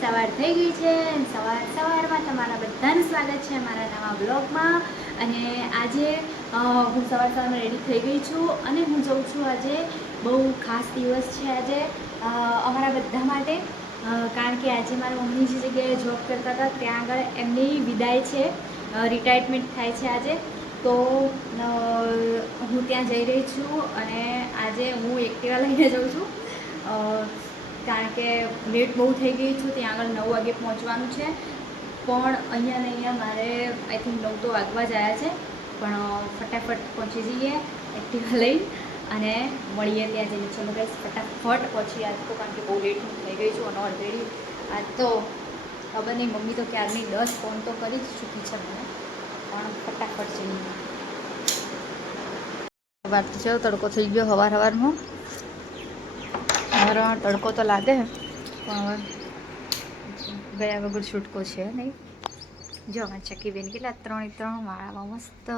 સવાર થઈ ગઈ છે. સવારમાં તમારા બધાનું સ્વાગત છે મારા નવા બ્લોગમાં. અને આજે હું સવારમાં રેડી થઈ ગઈ છું અને હું જઉં છું. આજે બહુ ખાસ દિવસ છે આજે અમારા બધા માટે, કારણ કે આજે મારા મમ્મી જે જગ્યાએ જોબ કરતા હતા ત્યાં આગળ એમની વિદાય છે, રિટાયરમેન્ટ થાય છે આજે. તો હું ત્યાં જઈ રહી છું અને આજે હું એક્ટિવા લઈને જાઉં છું, કારણ કે લેટ બહુ થઈ ગઈ છું. ત્યાં આગળ 9 વાગે પહોંચવાનું છે, પણ અહીંયા ને અહીંયા મારે આઈ થિંક 9 તો વાગવા જ આવ્યા છે, પણ ફટાફટ પહોંચી જઈએ એક્ટિવા લઈ અને મળીએ ત્યાં જઈને. ચલો ગાઈસ ફટાફટ પહોંચી. આજ તો કારણ કે બહુ લેટ થઈ ગઈ છું અને ઓલરેડી આજ તો ખબર નહીં, મમ્મી તો ક્યારની 10 ફોન તો કરી જ ચૂકી છે મને, પણ ફટાફટ જઈએ. વાર તો ચલો તડકો થઈ ગયો સવારમાં. તડકો તો લાગે પણ ગયા વગર છૂટકો છે નહીં. જો અમારી ચક્કીબેન કેટલા 3 માળામાં મસ્ત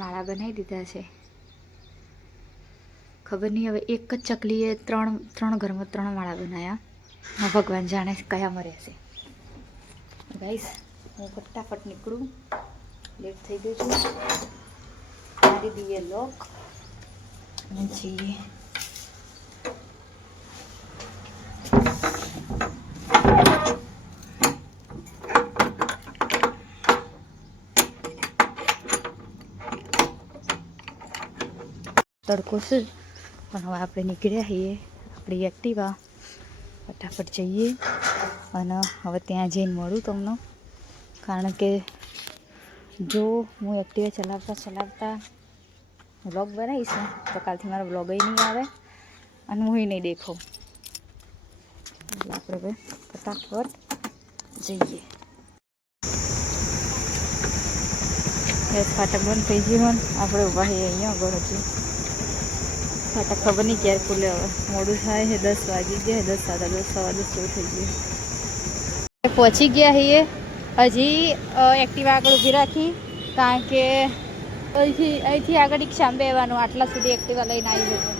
માળા બનાવી દીધા છે. ખબર નહીં હવે એક જ ચકલીએ ત્રણ ઘરમાં 3 માળા બનાવ્યા. ભગવાન જાણે કયામાં રહેશે. ગાઈસ હું ફટાફટ નીકળું, લેટ થઈ ગયું છું. મારી દઈએ લોક અને જઈએ. તડકો છે પણ હવે આપણે નીકળ્યા છીએ આપણી એક્ટિવા. ફટાફટ જઈએ અને હવે ત્યાં જઈને મળું તમને, કારણ કે જો હું એક્ટિવા ચલાવતા વ્લોગ બનાવીશ ને તો કાલથી મારો વ્લોગ નહીં આવે અને હું નહીં દેખાઉં. એટલે આપણે હવે ફટાફટ જઈએ. ફાટક બંધ થઈ ગયું. આપણે ઊભા છીએ અહીંયા આગળ. હજી ફાટક ખબર નહીં ક્યારે ખુલે. હવે મોડું થાય છે, 10 વાગી ગયા, 10 સાડા 10 સવા 10 જેવું થઈ ગયું. પહોંચી ગયા છીએ. હજી એક્ટિવા આગળ ઊભી રાખી, કારણ કે અહીંથી આગળ રિક્ષામાં બેવાનું. આટલા સુધી એક્ટિવા લઈને આવી જવું.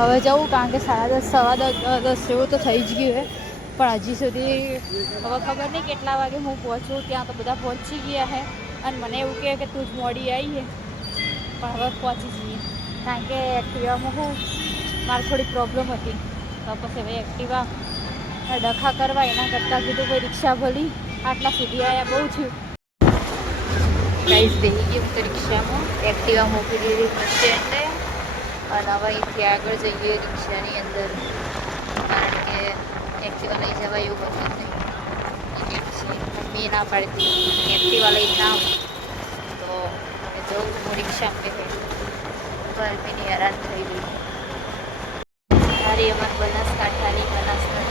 હવે જવું, કારણ કે સાડા 10 સવા 10 જેવું તો થઈ જ ગયું છે, પણ હજી સુધી હવે ખબર નહીં કેટલા વાગે હું પહોંચું. ત્યાં તો બધા પહોંચી ગયા છે અને મને એવું કહે કે તું જ મોડી આવી છે, પણ હવે પહોંચી જઈએ. કારણ કે એક્ટિવામાં મારે થોડી પ્રોબ્લેમ હતી, તો પછી હવે એક્ટિવા ડખા કરવા એના કરતાં કીધું કોઈ રિક્ષા ભલી. આટલા સુધી આવ્યા બહુ થયું. ગાઈસ બેસી ગયું તો રિક્ષામાં, એક્ટિવા મૂકી દીધી બસ સ્ટેન્ડે અને હવે અહીંથી આગળ જઈએ રિક્ષાની અંદર, કારણ કે એક્ટિવા લઈ જવા એવું બધું નહીં. મમ્મીએ ના પાડતી એક્ટિવા લઈને ના તો હવે જવું હું રિક્ષામાં બેસે. ગરમીની હેરાન થઈ ગઈ. સારી અમારી બનાસકાંઠાની બનાસ નદી.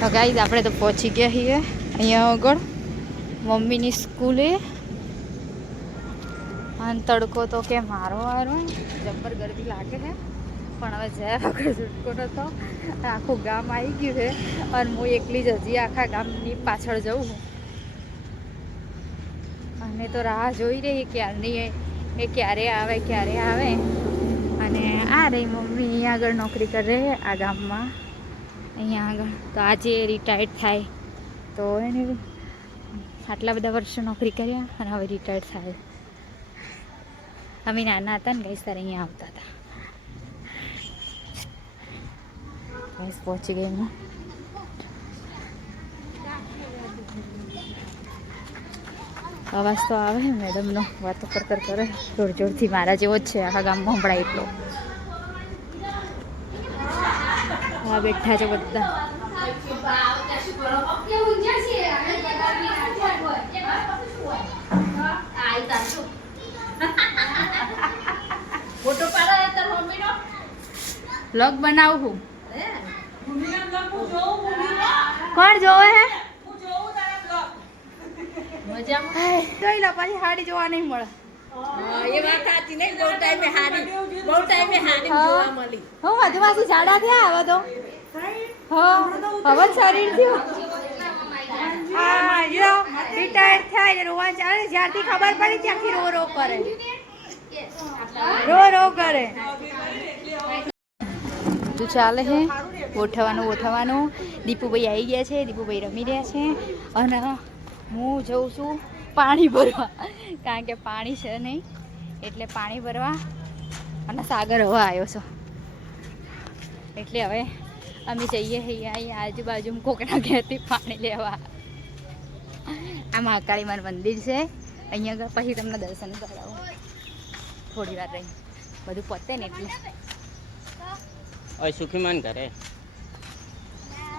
તો ગાઈસ આપણે તો પહોંચી ગયા છીએ અહીંયા આગળ મમ્મીની સ્કૂલે. અને તડકો તો કે મારો જબ્બર ગરમી લાગે છે, પણ હવે જયા વગર છૂટકો નતો. આખું ગામ આવી ગયું છે અને હું એકલી જ હજી આખા ગામની પાછળ જઉં છું. અને તો રાહ જોઈ રહી ક્યારની એ ક્યારે આવે. અને આ રહી મમ્મી અહીંયા આગળ નોકરી કરે આ ગામમાં, અહીંયા આગળ. તો આજે રિટાયર્ડ થાય, તો એને આટલા બધા વર્ષો નોકરી કર્યા અને હવે રિટાયર્ડ થાય. અમે નાના હતા ને ગાઈસ ત્યારે અહીંયા આવતા હતા. ગાઈસ પહોંચી ગઈ હું. અવાજ તો આવે છે મેડમનો, વાતો કરે જોરથી. મારા જેવો જ છે, આખા ગામમાં સંભળાય એટલો. હા બેઠા છે બધા. ફોટો પાડો તાર મમ્મીનો વ્લોગ બનાવું હું. કોણ જોવે હે? મજામાં જોઈ લો, પાછી હાડી જોવા નહીં મળે. એ વાત સાચી નહીં. બહુ ટાઈમે હાડી જોવા મળી. હું વધુ પાછી ઝાડા થયા હવે તો. હવે શરીર થયું રિટાયર થાય ને રોવા ચાલે જ્યારથી ખબર પડી ત્યાંથી રો કરે રો કરે બધું ચાલે છે ગોઠવવાનું દીપુભાઈ આવી ગયા છે દીપુભાઈ રમી રહ્યા છે અને હું જઉં છું પાણી ભરવા કારણ કે પાણી છે નહીં એટલે પાણી ભરવા અને સાગર હવે આવ્યો છો એટલે હવે અમે જઈએ અહીંયા આજુબાજુ કોકના ઘેરથી પાણી લેવા આ મહાકાળી માનું મંદિર છે અહીંયા આગળ પછી તમને દર્શન કરાવું થોડી વાર રહી બધું પતે ને એટલે સુખીમાન ઘરે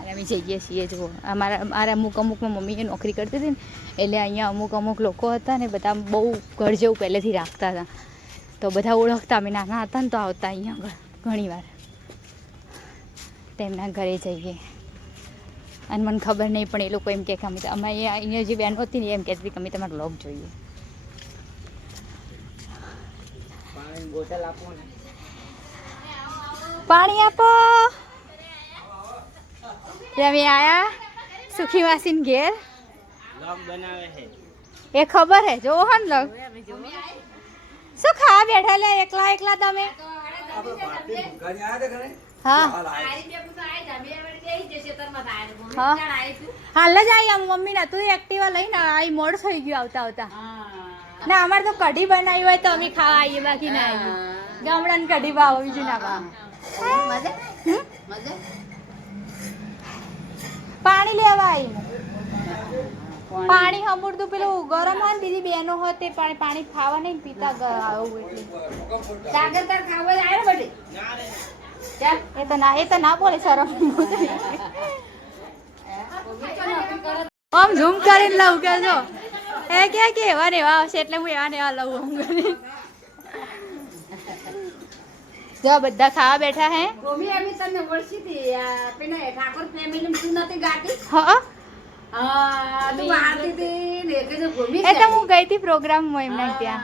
અમે જઈએ છીએ જો મારા અમુકમાં મમ્મીએ નોકરી કરતી હતી ને એટલે અહીંયા અમુક લોકો હતા ને બધા બહુ ઘર જેવું પહેલેથી રાખતા હતા તો બધા ઓળખતા અમે નાના હતા ને તો આવતા અહીંયા આગળ ઘણીવાર તેમના ઘરે જઈએ અને મને ખબર નહીં પણ એ લોકો એમ કે અમે અહીંયા જે બેન હતી ને એમ કહેતી કે અમે તમારો વ્લોગ જોઈએ પાણી આપો અમે આયા સુખી માસીન ઘેર લોગ બનાવે છે એ ખબર હે જો હન લોગ શું ખા બેઠા લે એકલા તમે હા હાલ જ આવી મમ્મી ના તું એક્ટિવા લઈને આવી મોડ થઈ ગયું આવતા ના અમારે તો કઢી બનાવી હોય તો અમે ખાવા આવીએ બાકી ના આવીએ ગામડાની કઢી ભાવ બીજું ના ભાવ પાણી લેવા આવી પાણી હમુરતું પેલું ગરમ હોય ને બીજી બેનો હોય તે પાણી ખાવા નહીં પીતા આવું એટલે એ તો ના બોલે શરમ આમ ઝૂમ કરીને લઉં કે જો એ કે એવા ને એવા આવશે એટલે હું એવા ને એવા લઉં આમ કરી જો બધા ખાવા બેઠા હે ભૂમિ અમે તને ઓળખીતી પેલા ઠાકોર ફેમિલી તું નથી ગાતી હા તું ગાતી હતી ને કે જો ભૂમિ એ તો હું ગઈ હતી પ્રોગ્રામમાં એમના ત્યાં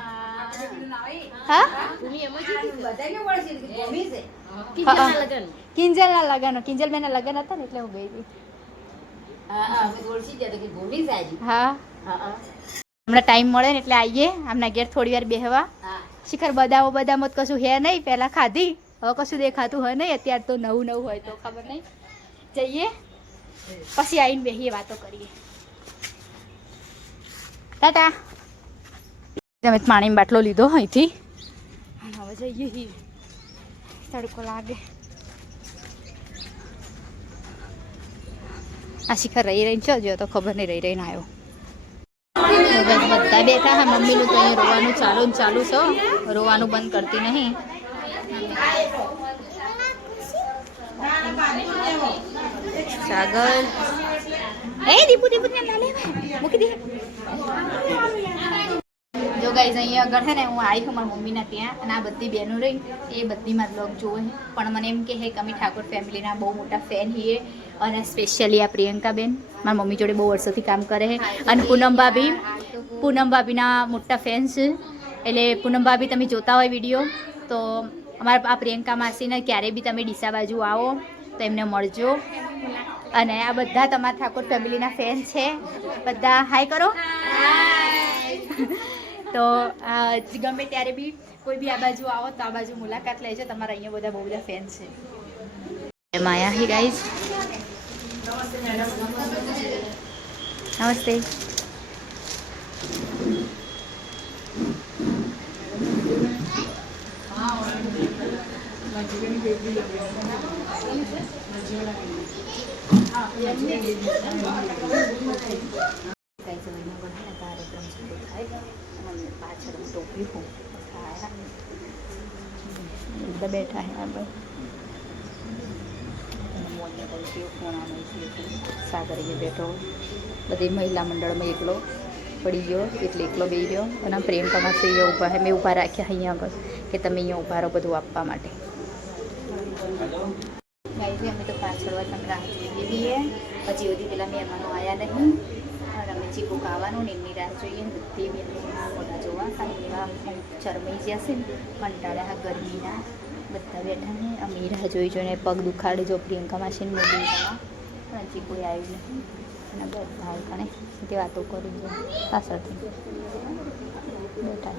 હા ભૂમિ એમ જ બધાને ઓળખીતી ભૂમિ છે કિંજલના લગન કિંજલબેનના લગન હતા ને એટલે હું ગઈ હતી અમે ઓળખી જતો કે ભૂમિ છે આજે હા હમણાં ટાઈમ મળે ને એટલે આવીએ આમના ઘેર થોડી વાર બેહવા શિખર બદામ કશું હે નહીં પહેલા ખાધી હવે કશું દેખાતું હોય નહીં અત્યારે તો નવું હોય તો ખબર નહીં જઈએ પછી આવીને બેસીએ વાતો કરીએ ટાટા તમે પાણીનો બાટલો લીધો અહીંથી હવે જઈએ તડકો લાગે આ શિખર રહીને ચલજો તો ખબર નહીં રહીને આવ્યો બધા બેઠા હા મમ્મીનું તો અહીંયા રોવાનું ચાલુ છે રોવાનું બંધ કરતી નહીં સાગર એ દીપુ મૂકી દે જો ગાઈઝ અહીંયા આગળ છે ને હું આવી છું મારા મમ્મીના ત્યાં અને આ બધી બહેનો રહી એ બધી મારા બ્લોગ જોવે પણ મને એમ કે અમે ઠાકોર ફેમિલીના બહુ મોટા ફેન છીએ અને સ્પેશિયલી આ પ્રિયંકાબેન મારા મમ્મી જોડે બહુ વર્ષોથી કામ કરે છે અને પૂનમ ભાભીના મોટા ફેન છે એટલે પૂનમ ભાભી તમે જોતા હોય વિડીયો તો અમારા આ પ્રિયંકા માસીને ક્યારે બી તમે ડીસા બાજુ આવો તો એમને મળજો અને આ બધા તમારા ઠાકોર ફેમિલીના ફેન છે બધા હાય કરો તો ગમે ત્યારે બી કોઈ બી આ બાજુ આવો તો આ બાજુ મુલાકાત લેજો તમારા અહીંયા બધા બહુ બધા ફેન છે માયા હી ગાઈઝ નમસ્તે પાછળ ટોપી હું બધા બેઠા હે સાગર એ બેઠો બધી મહિલા મંડળમાં એકલો પડી ગયો એટલે એકલો બેસી રહ્યો અને પ્રિયંકામાં છે અહીંયા ઊભા મેં ઊભા રાખ્યા અહીંયા આગળ કે તમે અહીંયા ઊભા રહો બધું આપવા માટે ગાઈઝ અમે તો પાછળ તમે રાહ જોઈએ છીએ પછી બધી પેલા મહેમાનો આવ્યા નહીં અને અમે ચીકુ ખાવાનું ને એમની રાહ જોઈએ બધી બહેનો મોટા જોવા કારણ એવા ચરમાઈ જશે ને કંટાળ્યા ગરમીના બધા બેઠા ને અમે રાહ જોઈને પગ દુખાડે જો પ્રિયંકા માસીને મોદી પણ હજી કોઈ આવ્યું નહીં અને બધા કણે તે વાતો કરી જો પાછળથી બેઠા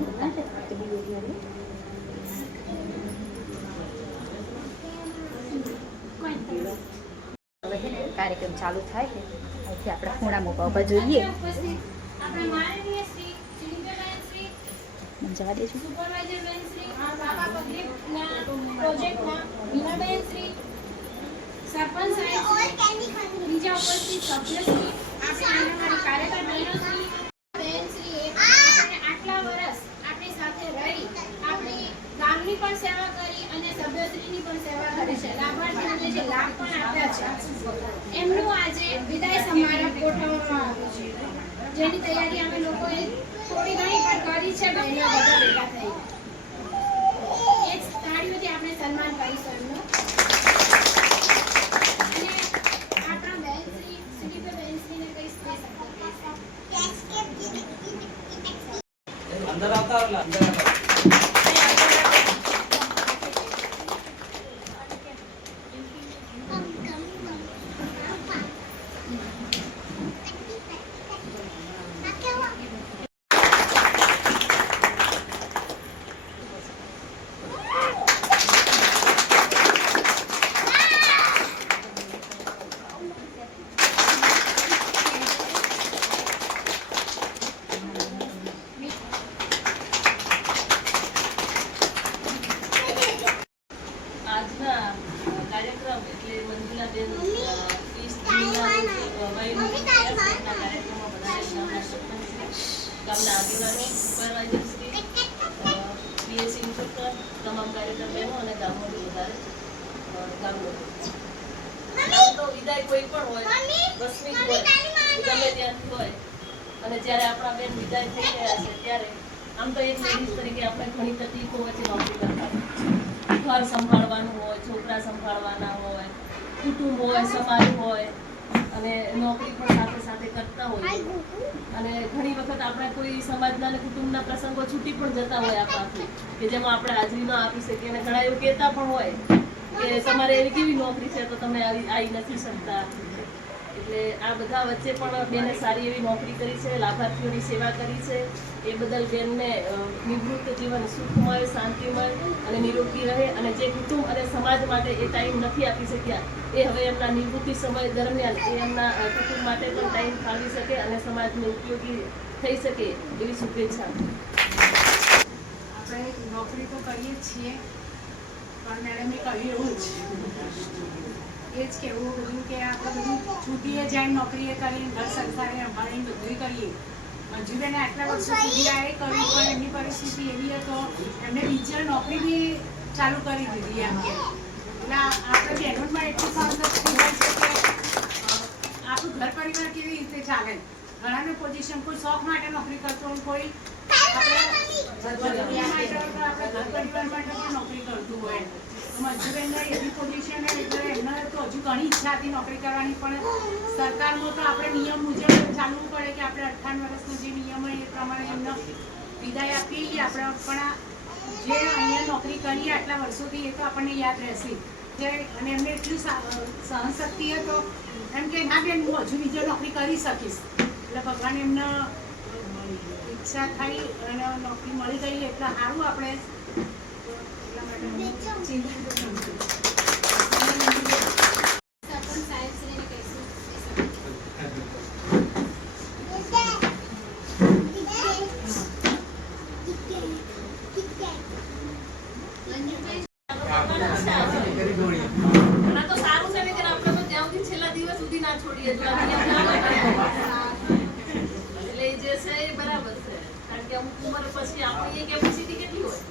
કાર્યક્રમ ચાલુ થાય છે અહીંથી આપણે ખૂણા મોકા ઉપર જોઈએ આપણે માનનીય શ્રી સુનિતાબેન શ્રી જવા દેજો સુપરવાઇઝર બેન શ્રી બાબા પગરીના પ્રોજેક્ટના મીનાબેન શ્રી સરપંચ સાહેબ બીજા ઉપસ્થિત સભ્યશ્રી આપણે આંગણવાડી કાર્યકર બહેનો શ્રી બેન શ્રી આપણે આટલા વર્ષ આપણી સાથે રહી આપણી ગામની પણ સેવા કરી અને સભ્યશ્રીની પણ સેવા કરી છે લાભાર્થીઓને જે લાભ પણ આપ્યા છે એમનું આજે વિદાય સમારંભ ગોઠવવામાં આવ્યો છે જેની તૈયારી અમે લોકોએ થોડી ઘણી પણ કરી છે બહેનો બધા ભેગા થઈ એ જ તાળીઓથી આપણે સન્માન કરીશું એમનું અને આપણા બહેનશ્રી સુનીતા બહેનશ્રીને કઈ સ્પેસ અંદર આવતા અંદર આવતા આજના કાર્યક્રમ એટલે મંજુલાબેન 30 જૂનના કાર્યક્રમમાં બધા ગામના સરપંચ ગામના આગેવાનો સુપરવાઇઝર શ્રી બીએસસી ઇન્સ્પેક્ટર તમામ કાર્યકર બહેનો અને ગામમાંથી વધારે ગામ લોકો આમ તો વિદાય કોઈ પણ હોય 10મી હોય ગમે ત્યાંથી હોય અને જ્યારે આપણા બેન વિદાય થઈ ગયા છે ત્યારે આમ તો એક લેડીઝ તરીકે આપણે ઘણી તકલીફો વચ્ચે નોકરી કરતા ઘર સંભાળવાનું હોય છોકરા સંભાળવાના હોય કુટુંબ હોય સમાજ હોય અને નોકરી પણ સાથે સાથે કરતા હોય અને ઘણી વખત આપણે કોઈ સમાજના અને કુટુંબના પ્રસંગો છૂટી પણ જતા હોય આપણાથી કે જેમાં આપણે હાજરી ન આપી શકીએ અને ઘણા એવું કહેતા પણ હોય કે તમારે એવી કેવી નોકરી છે તો તમે આવી નથી શકતા એટલે આ બધા વચ્ચે પણ બેને સારી એવી નોકરી કરી છે લાભાર્થીઓની સેવા કરી છે એ બદલ બેનને નિવૃત્ત જીવન સુખમય શાંતિમય અને નિરોગી રહે અને જે કુટુંબ અને સમાજ માટે એ ટાઈમ નથી આપી શક્યા એ હવે એમના નિવૃત્તિ સમય દરમિયાન એ એમના કુટુંબ માટે પણ ટાઈમ ફાળવી શકે અને સમાજને ઉપયોગી થઈ શકે એવી શુભેચ્છા. આપણે નોકરી તો કરીએ જ છીએ પણ મેડમે કહ્યું એવું જ એ જ કહેવું બધું કે આપણે બધું છૂટીએ જાય નોકરીએ કરીને ઘર સંસારે સંભાળીને બધું કરીએ મંજુબેને આટલા વર્ષો સુધી આ એ કર્યું પણ એમની પરિસ્થિતિ એવી હતો એમને બીજી નોકરી બી ચાલુ કરી દીધી એમ કે એટલે આપણે બહેનોમાં એટલું સાવચેત થઈ જાય છે કે આપણું ઘર પરિવાર કેવી રીતે ચાલે ઘણાની પોઝિશન કોઈ શોખ માટે નોકરી કરતો હોય કોઈ આપણે ઘર પરિવાર માટે નોકરી કરતું હોય મંજુબેનને એવી પોઝિશન એટલે એમને તો હજુ ઘણી ઈચ્છા હતી નોકરી કરવાની પણ સરકારનો તો આપણે નિયમ મુજબ ચાલવું પડે કે આપણે 58 વર્ષનો જે નિયમ હોય એ પ્રમાણે એમને વિદાય આપીએ આપણે પણ જે અહીંયા નોકરી કરી આટલા વર્ષોથી એ તો આપણને યાદ રહેશે જે અને એમને એટલું સહનશક્તિ હતો એમ કે ના બેન હું હજુ બીજો નોકરી કરી શકીશ એટલે ભગવાન એમને ઈચ્છા થઈ અને નોકરી મળી ગઈ એટલે સારું આપણે એટલા માટે ચિંતા સરપંચ સાહેબશ્રીને કહીશું આ તો સારું છે ને કે આપણે તો જ્યાં સુધી છેલ્લા દિવસ સુધી ના છોડીએ જો આ નિયમ ના બનાવીએ. એટલે એ જે છે એ બરાબર છે કારણ કે અમુક ઉંમર પછી આપણી એ કેપેસિટી કેટલી હોય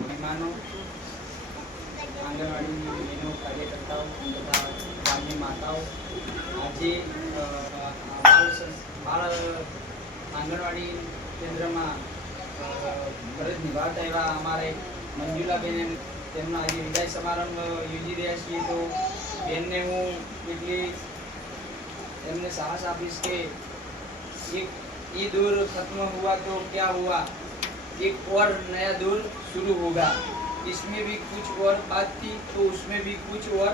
મહેમાનો આંગણવાડીની બહેનો કાર્યકર્તાઓ તથા ગામની માતાઓ આજે બાળ આંગણવાડી કેન્દ્રમાં ફરજ નિભાવતા એવા અમારે મંજુલાબેન તેમનો આજે વિદાય સમારંભ યોજી રહ્યા છીએ તો બેનને હું એટલી એમને સાહસ આપીશ કે ये दौर खत्म हुआ तो क्या हुआ, एक और नया दौर शुरू होगा, इसमें भी कुछ और बात थी तो उसमें भी कुछ और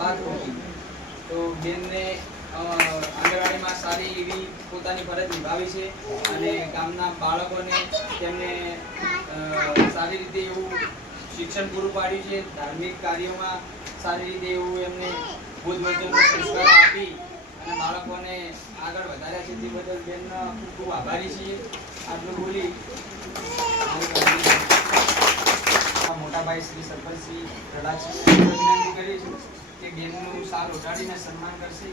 बात होगी। तो બેન ને આંગણવાડીમાં સારી એવી પોતાની ફરજ નિભાવી છે અને ગામના બાળકોને તેમને સારી રીતે એવું શિક્ષણ પૂરું પાડ્યું છે, ધાર્મિક કાર્યોમાં સારી રીતે એવું એમને બુદ્ધ વચનનો સંસ્કાર આપી અને બાળકોને આગળ વધાર્યા છે, તે બદલ બેનનો ખૂબ ખૂબ આભારી છીએ। આટલું બોલી મોટા ભાઈ શ્રી સરપંચશ્રી રડાજી વિનંતી કરીશું કે બેનનું સાલ ઓઢાડીને સન્માન કરશે।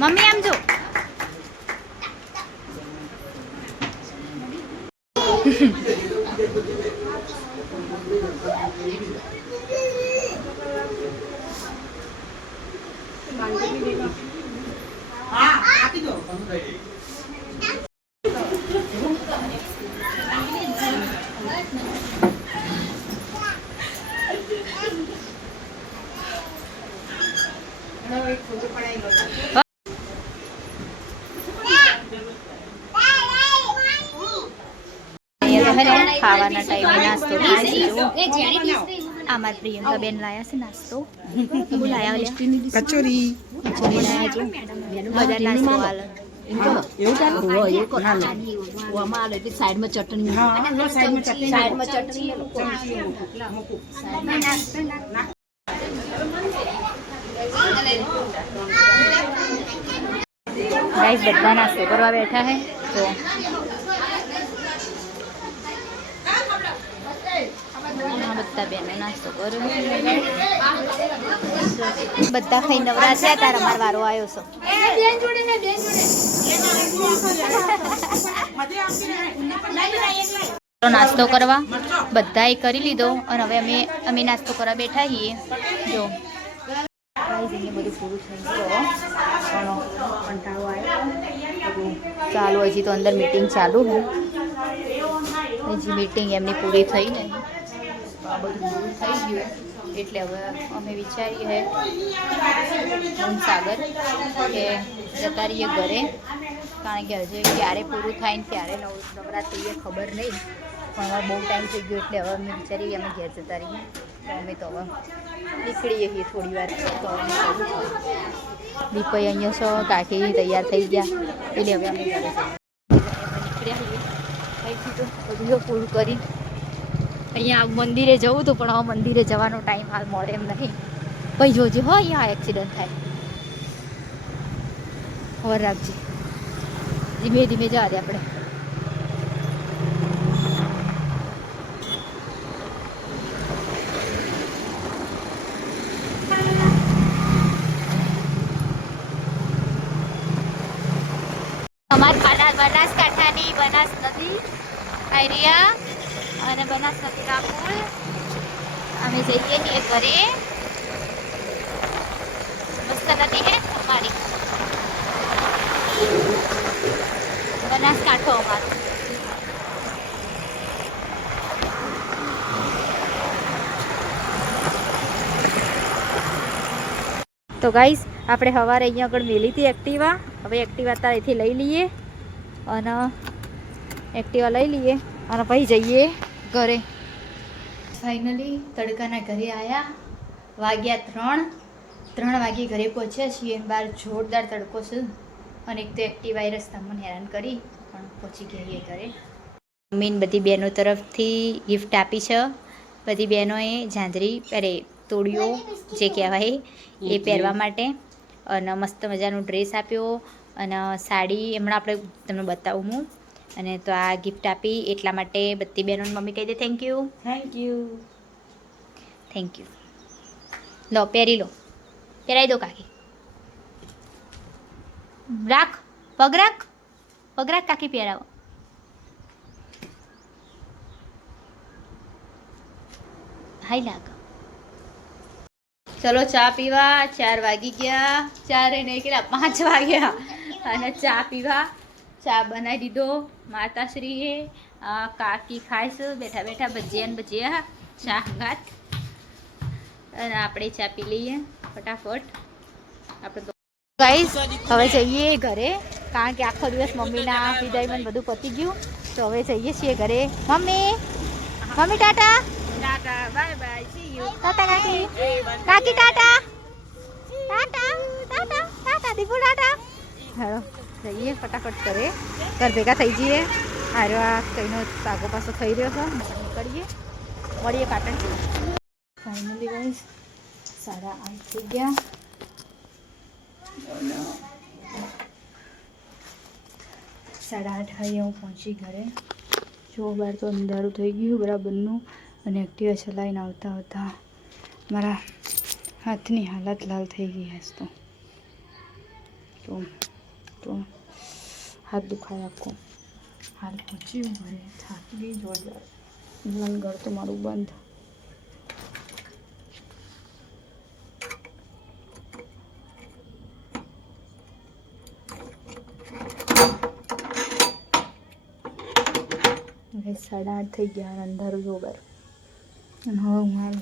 મમ્મી આમ જો ખાવાના ટાઈમે નાસ્તો અમાર પ્રિયંકા બેન લાયા છે નાસ્તો બોલાયા કચોરી બધા નાસ્તો હાલ એવું ચાલે આમાં આલે એટલે સાઈડમાં ચટણી સાઈડમાં ચટણી ગાઈસ બધા નાસ્તો કરવા બેઠા હે તો બધા બેનો નાસ્તો કર્યો બધા ખાઈ નવરા છે તારા મારો વારો આવ્યો છો નાસ્તો કરવા બધાએ કરી લીધો અને હવે અમે નાસ્તો કરવા બેઠા છીએ જો બધું પૂરું થઈ ગયું કંટાળો આવ્યો ચાલુ હજી તો અંદર મીટિંગ ચાલુ છે હજી મીટિંગ એમની પૂરી થઈ નહીં આ બધું પૂરું થઈ ગયું એટલે હવે અમે વિચારીએ સાગર કે જતા રહીએ ઘરે કારણ કે હજી ક્યારે પૂરું થાય ને ક્યારે નવરાત્રિએ ખબર નહીં પણ હવે બહુ ટાઈમ થઈ ગયો એટલે હવે અમે વિચારીએ અમે ઘેર જતા રહીએ તો અમે તો હવે નીકળીએ છીએ થોડી વાર તો દીપઈ અહીંયા છો કાકી તૈયાર થઈ ગયા એટલે હવે અમે ઘરે નીકળ્યા છીએ તો બધું પૂરું કરી અહીંયા મંદિરે જવું હતું પણ હવે મંદિરે જવાનો ટાઈમ હાલ મળે એમ નહીં ભાઈ જોજે હો અહીંયા એક્સિડન્ટ થાય ખબર રાખજે ધીમે ધીમે જવા દે આપણે અમારા બનાસકાંઠાની બનાસ નદી આઈરિયા અને બનાસ નદીના પુલ અમે જઈએ છીએ ઘરે મસ્ત નદી હે અમારી બનાસકાંઠો અમારો. તો ગાઈસ આપણે સવારે અહીંયા આગળ મેલી હતી એક્ટિવા. હવે એક્ટિવા તારેથી લઈ લઈએ અને એક્ટિવા લઈ લઈએ અને પછી જઈએ ઘરે. ફાઇનલી તડકાના ઘરે આવ્યા. વાગ્યા 3 વાગે ઘરે પહોંચ્યા છીએ. બહાર જોરદાર તડકો છે અને એક તો એક્ટિવાએ રસ્તામાં હેરાન કરી પણ પહોંચી ગયા ઘરે. મમ્મીને બધી બહેનો તરફથી ગિફ્ટ આપી છે. બધી બહેનોએ ઝાંઝરી અરે તોડિયો જે કહેવાય એ પહેરવા માટે અને મસ્ત મજાનો ડ્રેસ આપ્યો અને સાડી હમણાં આપણે તમને બતાવું હું. અને તો આ ગિફ્ટ આપી એટલા માટે બધી બહેનોને મમ્મી કહી દે થેન્ક યુ. Thank you. લો પહેરી લો, પહેરાવી દો કાકી. રાખ પગ રાખ કાકી પહેરાવો. હાઈ લાગ. ચલો ચા પીવા. 4 વાગી ગયા. 4 નહીં કેટલા 5 વાગ્યા અને ચા પીવા. ચા બનાવી દીધો માતાશ્રીએ. કાકી ખાઈશ બેઠા બેઠા ભજીયા ચા ગાત અને આપણે ચા પી લઈએ ફટાફટ. આપણે ગાઈસ હવે જઈએ ઘરે કારણ કે આખો દિવસ મમ્મીના વિદાયમાં બધું પતી ગયું. તો હવે જઈએ છીએ ઘરે. Mummy Tata bye bye see you. Tata કાકી ટાટા દીપુ ટાટા. હાલો જઈએ ફટાફટ ઘરે. ઘર ભેગા થઈ જઈએ. હારો આ કઈનો સાગો પાસો થઈ રહ્યો છે. નીકળીએ મળીએ પાટણ. ફાઇનલી ગાઈસ 8:30 થઈ ગયા. 8:30 વાગે હું પહોંચી ઘરે. જો બહાર તો અંધારું થઈ ગયું બરાબરનું અને એક્ટિવા ચલાવીને આવતા મારા હાથની હાલત લાલ થઈ ગઈ હશે. તો હાથ દુખાય આખો. હાલ પહોંચ્યું ઘરે થાકી ગઈ જોરદાર. ઘર તો મારું બંધ. હવે 8:30 થઈ ગયા અંધારું જો બહાર. અને હવે હું